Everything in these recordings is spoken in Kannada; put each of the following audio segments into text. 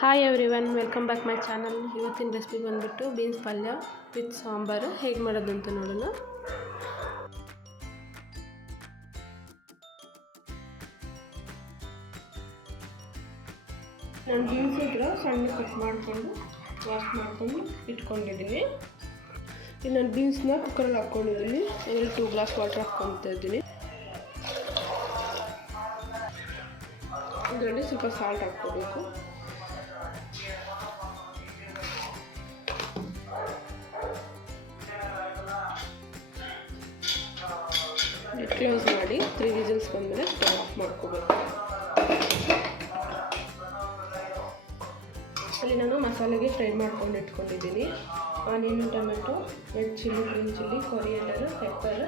Hi everyone, welcome back my channel. ಇವತ್ತಿನ ರೆಸಿಪಿ ಬಂದುಬಿಟ್ಟು ಬೀನ್ಸ್ ಪಲ್ಯ ವಿತ್ ಸಾಂಬಾರು ಹೇಗೆ ಮಾಡೋದು ಅಂತ ನೋಡೋಣ. ನಾನು ಬೀನ್ಸ್ ಇದ್ರೆ ಸಣ್ಣ ಕಟ್ ಮಾಡಿಕೊಂಡು ವಾಶ್ ಮಾಡಿಕೊಂಡು ಇಟ್ಕೊಂಡಿದ್ದೀನಿ. ಈಗ ನಾನು ಬೀನ್ಸ್ನ ಕುಕ್ಕರಲ್ಲಿ ಹಾಕ್ಕೊಂಡಿದ್ದೀನಿ. ಅದರಲ್ಲಿ 2 ಗ್ಲಾಸ್ ವಾಟರ್ ಹಾಕ್ಕೊಳ್ತಾ ಇದ್ದೀನಿ. ಇದರಲ್ಲಿ ಸ್ವಲ್ಪ ಸಾಲ್ಟ್ ಹಾಕ್ಕೋಬೇಕು. ಕ್ಲೋಸ್ ಮಾಡಿ 3 ವಿಸಿಲ್ಸ್ ಬಂದಮೇಲೆ ಸ್ಟವ್ ಆಫ್ ಮಾಡ್ಕೋಬೇಕು. ಅಲ್ಲಿ ನಾನು ಮಸಾಲೆಗೆ ಫ್ರೈ ಮಾಡ್ಕೊಂಡು ಇಟ್ಕೊಂಡಿದ್ದೀನಿ. Onion, tomato, red chilli, green chilli, coriander, pepper,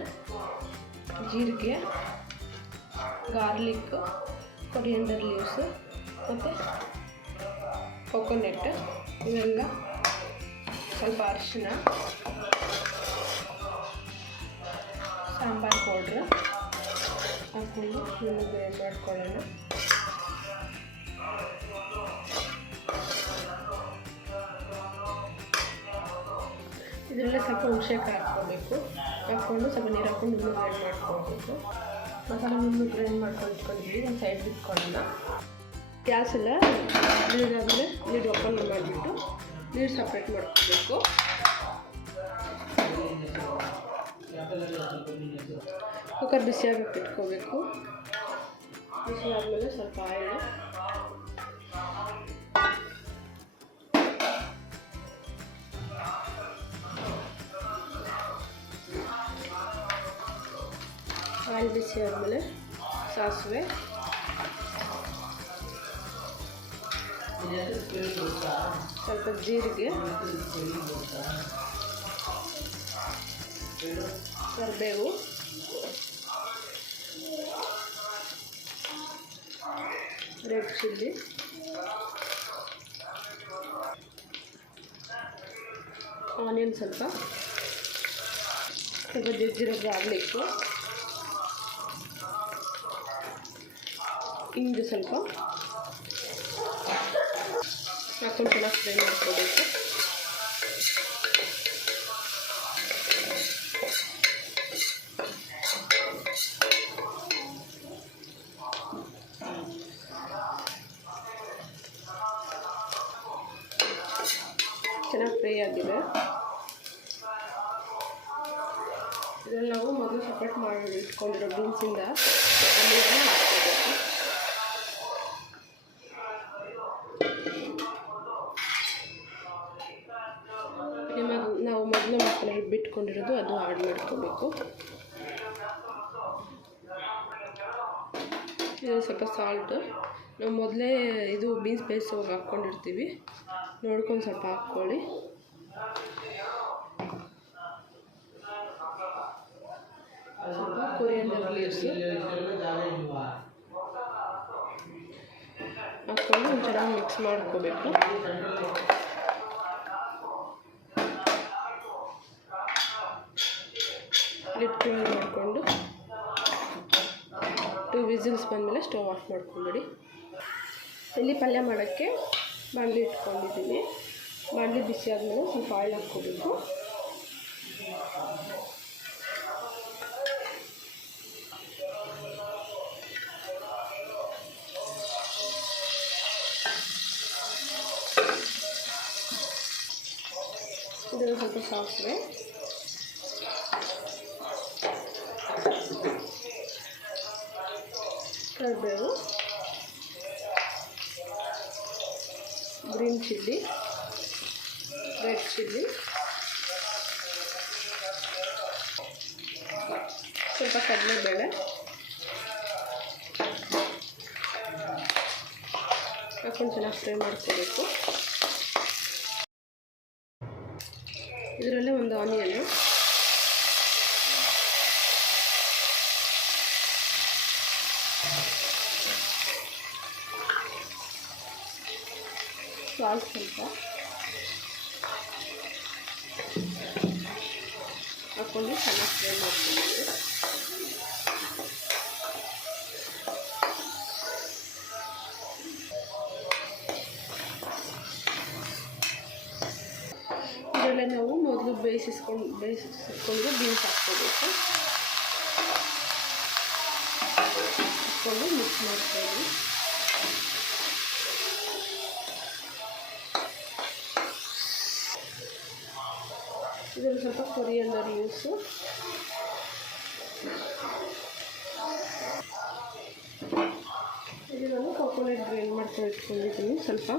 ಜೀರಿಗೆ, ಗಾರ್ಲಿಕ್, ಕೊರಿಯಂಡರ್ ಲೀವ್ಸು ಮತ್ತು ಕೊಕೊನೆಟ್, ಇವೆಲ್ಲ ಸ್ವಲ್ಪ ಅರಿಶಿನ, ಸಾಂಬಾರು ಪೌಡ್ರ್ ಹಾಕ್ಕೊಂಡು ಗ್ರೈಂಡ್ ಮಾಡ್ಕೊಳ್ಳೋಣ. ಇದರಲ್ಲೇ ಸ್ವಲ್ಪ ಹುಣಸೆಕಾಯಿ ಹಾಕ್ಕೋಬೇಕು. ಹಾಕ್ಕೊಂಡು ಸ್ವಲ್ಪ ನೀರು ಹಾಕ್ಕೊಂಡು ಇನ್ನೂ ಗ್ರೈಂಡ್ ಮಾಡ್ಕೊಳ್ಬೇಕು. ಮಸಾಲೆ ಇನ್ನೂ ಗ್ರೈಂಡ್ ಮಾಡ್ಕೊಂಡು ಇಟ್ಕೊಂಡಿದ್ದೀವಿ. ಒಂದು ಸೈಡ್ ಇಟ್ಕೊಳ್ಳೋಣ. ಗ್ಯಾಸ್ ಎಲ್ಲ ನೀರಾದಮೇಲೆ ನೀರು ಓಪನ್ ಮಾಡಿಬಿಟ್ಟು ನೀರು ಸಪ್ರೇಟ್ ಮಾಡ್ಕೋಬೇಕು. ಕುಕ್ಕರ್ ಬಿಸಿಯಾಗಕ್ಕೆ ಇಟ್ಕೋಬೇಕು. ಬಿಸಿ ಆದಮೇಲೆ ಸ್ವಲ್ಪ ಆಯಿಲ್ ಬಿಸಿ ಆದಮೇಲೆ ಸಾಸಿವೆ, ಸ್ವಲ್ಪ ಜೀರಿಗೆ, ಕರಿಬೇವು, ರೆಡ್ ಚಿಲ್ಲಿ, ಆನಿಯನ್, ಸ್ವಲ್ಪ ಜಜ್ಜಿರೋ ಗಾರ್ಲಿಕ್ಕು, ಇಂಗು ಸ್ವಲ್ಪ ಹಾಕೊಂಡು ಚೆನ್ನಾಗಿ ಫ್ರೈ ಮಾಡ್ಕೋಬೇಕು. ಚೆನ್ನಾಗಿ ಫ್ರೈ ಆಗಿದೆ. ಇದರಲ್ಲಿ ನಾವು ಮೊದಲು ಸಪ್ರೇಟ್ ಮಾಡಿ ಇಟ್ಕೊಂಡಿರೋ ಬೀನ್ಸಿಂದ ನೀರನ್ನ ಹಾಕ್ಕೋಬೇಕು. ನಾವು ಮೊದಲು ಮಸಾಲೆ ಬಿಟ್ಕೊಂಡಿರೋದು ಅದು ಆ್ಯಡ್ ಮಾಡ್ಕೋಬೇಕು. ಇದು ಸ್ವಲ್ಪ ಸಾಲ್ಟು ನಾವು ಮೊದಲೇ ಇದು ಬೀನ್ಸ್ ಪೇಸ್ಟ್ ಹಾಕ್ಕೊಂಡಿರ್ತೀವಿ, ನೋಡ್ಕೊಂಡು ಸ್ವಲ್ಪ ಹಾಕ್ಕೊಳ್ಳಿ. ಸ್ವಲ್ಪ ಕೊರಿಯಂಡರ್ ಲೀವ್ಸ್ ಹಾಕ್ಕೊಂಡು ಚೆನ್ನಾಗಿ ಮಿಕ್ಸ್ ಮಾಡ್ಕೋಬೇಕು. ಲಿಡ್ ಕ್ಲೋಸ್ ಮಾಡಿಕೊಂಡು 2 ವಿಸಿಲ್ಸ್ ಬಂದಮೇಲೆ ಸ್ಟವ್ ಆಫ್ ಮಾಡ್ಕೊಂಬಿಡಿ. ಇಲ್ಲಿ ಪಲ್ಯ ಮಾಡೋಕ್ಕೆ ಬಾಣಲಿ ಇಟ್ಕೊಂಡಿದ್ದೀನಿ. ಬಾಣಲಿ ಬಿಸಿ ಆದಮೇಲೆ ಸ್ವಲ್ಪ ಆಯಿಲ್ ಹಾಕ್ಕೋಬೇಕು. ಇದನ್ನು ಸ್ವಲ್ಪ ಸಾಸಿವೆ, ಕರಿಬೇವು, ಗ್ರೀನ್ ಚಿಲ್ಲಿ, ರೆಡ್ ಚಿಲ್ಲಿ, ಸ್ವಲ್ಪ ಕಡಲೆಬೇಳೆ ಹಾಕೊಂಡು ಚೆನ್ನಾಗಿ ಫ್ರೈ ಮಾಡ್ಕೋಬೇಕು. ಇದರಲ್ಲೇ ಒಂದು ಆನಿಯನ್ನು ಸಾಲ್ಟ್ ಸ್ವಲ್ಪ ಹಾಕ್ಕೊಂಡು ಚೆನ್ನಾಗಿ ಫ್ರೈ ಮಾಡ್ಕೊಬೇಕು. ಕುಕ್ಕರಲ್ಲೇ ನಾವು ಮೊದಲು ಬೇಯಿಸಿಕೊಂಡು ಬೀನ್ಸ್ ಹಾಕ್ಕೋಬೇಕು. ಹಾಕ್ಕೊಂಡು ಮಿಕ್ಸ್ ಮಾಡ್ಕೊಳ್ಳಿ. ಇದರಲ್ಲಿ ಸ್ವಲ್ಪ ಕೊರಿಯಂಡರ್ ಲೀವ್ಸು, ಇದು ನಾನು ಕೊಕೊನಟ್ ಗ್ರೈಂಡ್ ಮಾಡ್ಕೊಂಡು ಇಟ್ಕೊಂಡಿದ್ದೀನಿ. ಸ್ವಲ್ಪ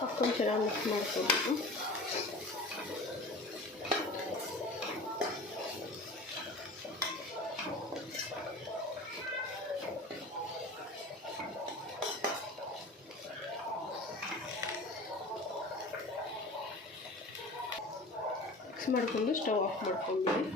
ಹಾಕ್ಕೊಂಡು ಚೆನ್ನಾಗಿ ಮಿಕ್ಸ್ ಮಾಡ್ಕೋಬೇಕು. ಮಿಕ್ಸ್ ಮಾಡಿಕೊಂಡು ಸ್ಟವ್ ಆಫ್ ಮಾಡ್ಕೊಂಡಿದ್ದೀನಿ.